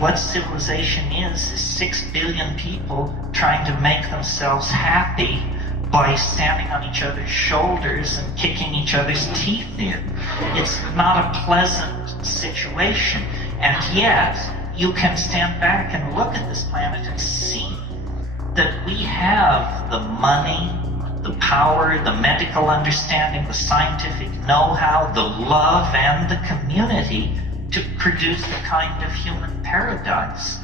what civilization is 6 billion people trying to make themselves happy by standing on each other's shoulders and kicking each other's teeth in. It's not a pleasant situation, and yet you can stand back and look at this planet and see that we have the money, the power, the medical understanding, the scientific know-how, the love, and the community to produce the kind of human paradise.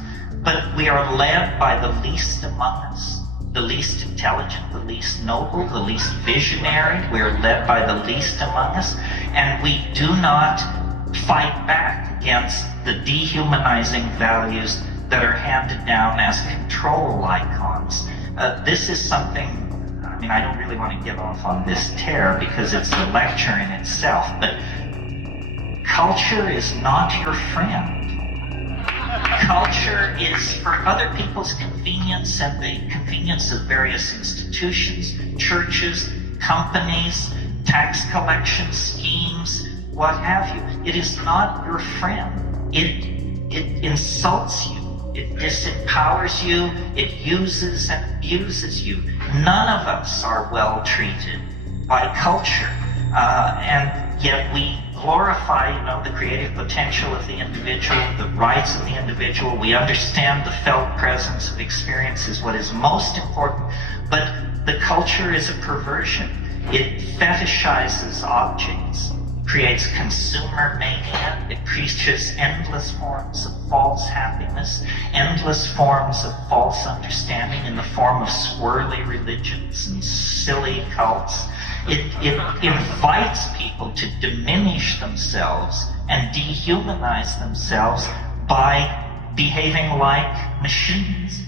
But we are led by the least among us, the least intelligent, the least noble, the least visionary. We are led by the least among us, and we do not fight back against the dehumanizing values that are handed down as control icons. This is something, I mean, I don't really want to get off on this tear because it's a lecture in itself, but culture is not your friend. Culture is for other people's convenience and the convenience of various institutions, churches, companies, tax collection schemes, what have you. It is not your friend. It insults you. It disempowers you. It uses and abuses you. None of us are well treated by culture, and yet we glorify, the creative potential of the individual, the rights of the individual. We understand the felt presence of experience is what is most important, but the culture is a perversion. It fetishizes objects, creates consumer mania. It preaches endless forms of false happiness, endless forms of false understanding in the form of swirly religions and silly cults. It invites people to diminish themselves and dehumanize themselves by behaving like machines.